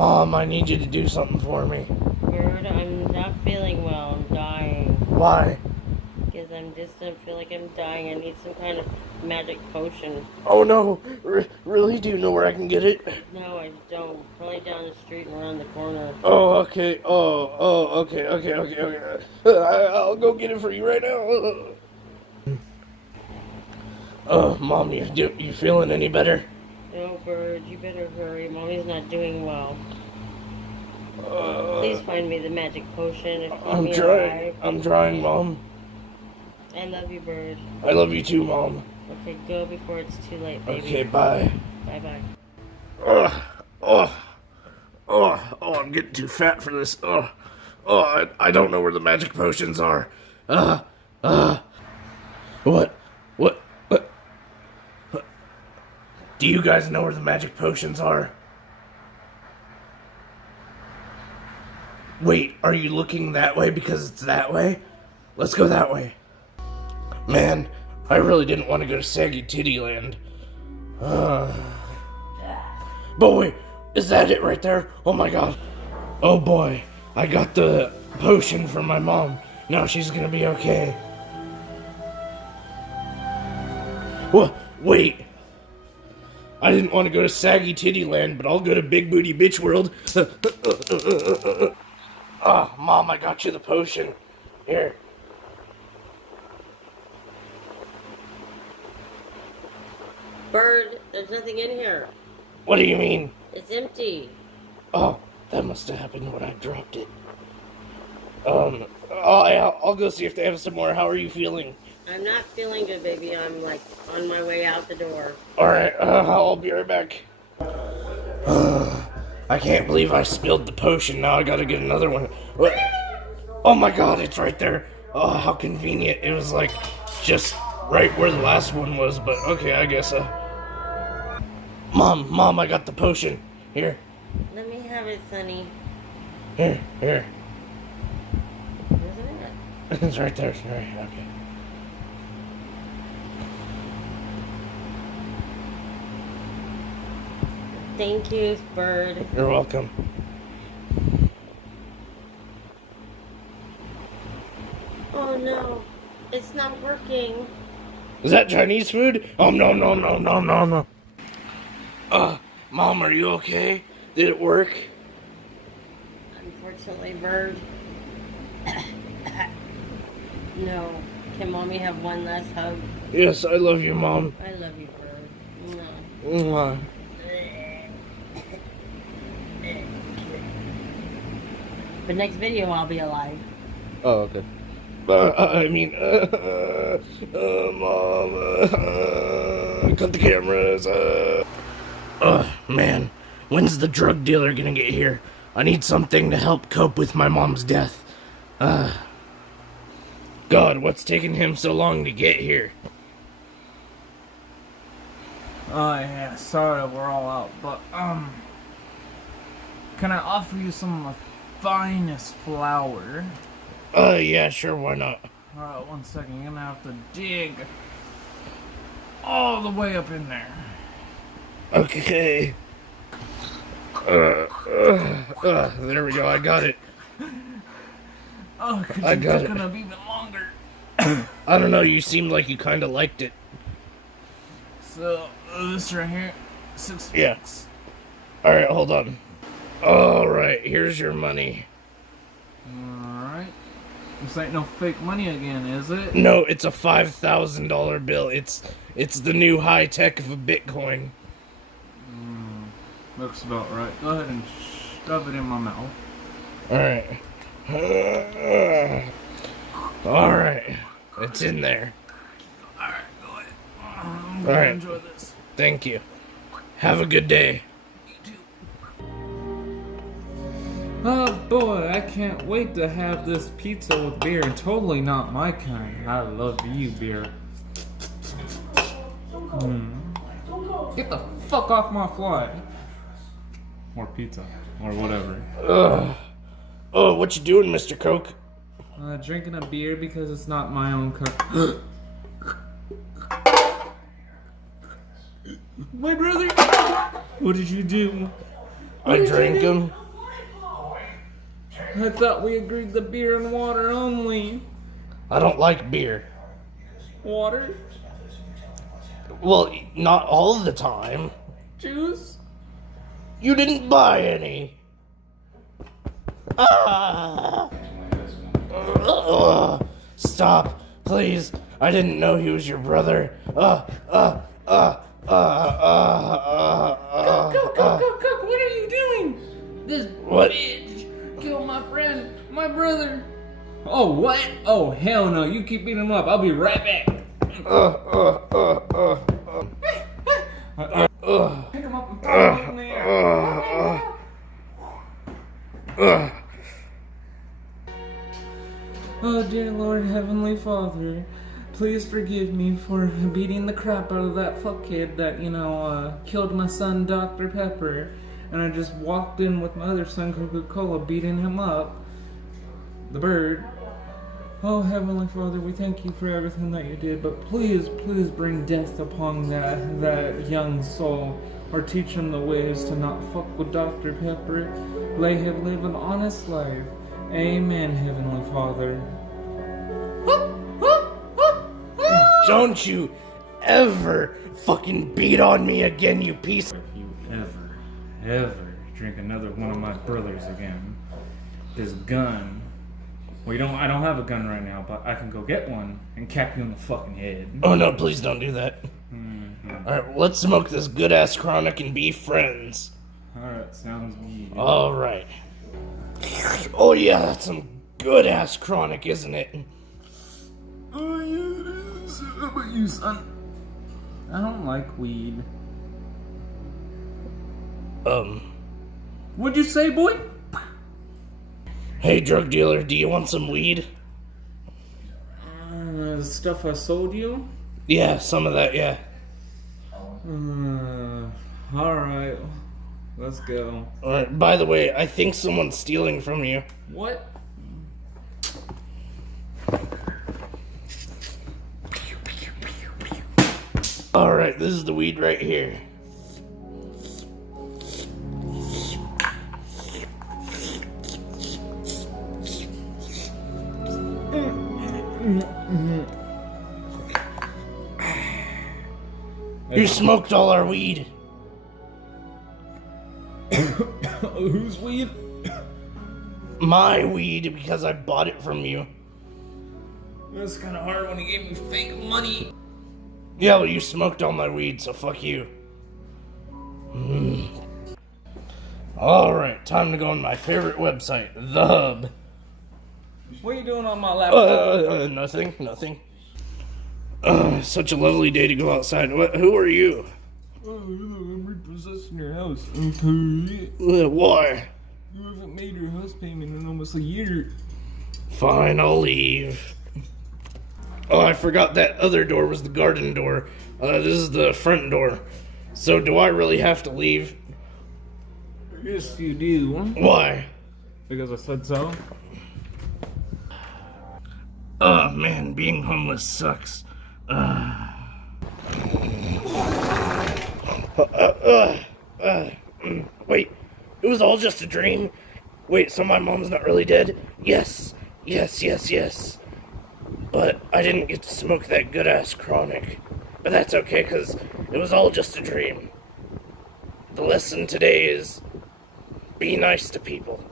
Mom, I need you to do something for me. Bird, I'm not feeling well. I'm dying. Why? Because I feel like I'm dying. I need some kind of magic potion. Oh no, really? Do you know where I can get it? No, I don't. Probably down the street and around the corner. Oh, okay. Okay. I'll go get it for you right now. Mom, you feeling any better? No, Bird, you better hurry. Mommy's not doing well. Please find me the magic potion and keep me alive. I'm trying, Mom. I love you, Bird. I love you too, Mom. Okay, go before it's too late, baby. Okay, bye. Bye-bye. I'm getting too fat for this. I don't know where the magic potions are. What? Do you guys know where the magic potions are? Wait, are you looking that way because it's that way? Let's go that way. Man, I really didn't want to go to Saggy Titty Land. But wait, is that it right there? Oh my god. Oh boy, I got the potion from my mom. Now she's gonna be okay. What? Wait. I didn't want to go to Saggy Titty Land, but I'll go to Big Booty Bitch World. Mom, I got you the potion. Here. Bird, there's nothing in here. What do you mean? It's empty. Oh, that must have happened when I dropped it. I'll go see if they have some more. How are you feeling? I'm not feeling good, baby. I'm, like, on my way out the door. Alright, I'll be right back. I can't believe I spilled the potion. Now I gotta get another one. What? Oh my god, it's right there. Oh, how convenient. It was, like, just right where the last one was, but okay, I guess, Mom, I got the potion. Here. Let me have it, Sonny. Here. Where's it at? It's right there. Sorry, okay. Thank you, Bird. You're welcome. Oh no, it's not working. Is that Chinese food? Oh, no. Mom, are you okay? Did it work? Unfortunately, Bird. No. Can Mommy have one last hug? Yes, I love you, Mom. I love you, Bird. Mwah. But next video, I'll be alive. Oh, okay. Mom, cut the cameras. Man, when's the drug dealer gonna get here? I need something to help cope with my mom's death. God, what's taking him so long to get here? Oh yeah, sorry we're all out, but can I offer you some of my finest flour? Yeah, sure, why not? Alright, 1 second, you're gonna have to dig all the way up in there. Okay. There we go, I got it. Oh, cause I you got took it. up even longer. I don't know, you seemed like you kinda liked it. So, this right here, 6 Yeah. bucks. Alright, hold on. Alright, here's your money. Alright. This ain't no fake money again, is it? No, it's a $5,000 bill. It's the new high tech of a Bitcoin. Looks about right. Go ahead and shove it in my mouth. Alright. Alright. It's in there. Alright, go ahead. I'm All gonna right. enjoy this. Thank you. Have a good day. You too. Oh boy, I can't wait to have this pizza with beer, and totally not my kind. I love you, beer. Get the fuck off my fly. Or pizza, or whatever. Oh, what you doing, Mr. Coke? Drinking a beer because it's not my own cup. My brother! What did you do? I did you drank do? them. I thought we agreed to beer and water only. I don't like beer. Water? Well, not all the time. Juice? You didn't buy any. Ah! Stop, please. I didn't know he was your brother. Go! What are you doing? This What? bitch killed my friend, my brother. Oh, what? Oh, hell no. You keep beating him up. I'll be right back. Pick him up and throw him in the air. Oh, dear Lord, Heavenly Father, please forgive me for beating the crap out of that fuckhead that, killed my son, Dr. Pepper. And I just walked in with my other son, Coca-Cola, beating him up. The bird. Oh, Heavenly Father, we thank you for everything that you did, but please bring death upon that young soul, or teach him the ways to not fuck with Dr. Pepper. Let him live an honest life. Amen, Heavenly Father. Don't you ever fucking beat on me again, you piece. If you ever drink another one of my brothers again, this gun. Well, I don't have a gun right now, but I can go get one and cap you in the fucking head. Oh no, please don't do that. Alright, let's smoke this good ass chronic and be friends. Alright, sounds good. Alright. Oh yeah, that's some good ass chronic, isn't it? Oh yeah, it is. How about you, son? I don't like weed. What'd you say, boy? Hey, drug dealer, do you want some weed? The stuff I sold you? Yeah, some of that, yeah. Alright. Let's go. Alright, by the way, I think someone's stealing from you. What? Alright, this is the weed right here. You smoked all our weed. Whose weed? My weed, because I bought it from you. That's kind of hard when you gave me fake money. Yeah, well, you smoked all my weed, so fuck you. Alright, time to go on my favorite website, The Hub. What are you doing on my laptop? Nothing. Such a lovely day to go outside. Who are you? Oh, I'm repossessing your house. Why? You haven't made your house payment in almost a year. Fine, I'll leave. Oh, I forgot that other door was the garden door. This is the front door. So do I really have to leave? Yes, you do. Why? Because I said so. Oh man, being homeless sucks. Wait, it was all just a dream? Wait, so my mom's not really dead? Yes. But I didn't get to smoke that good-ass chronic. But that's okay, because it was all just a dream. The lesson today is, be nice to people.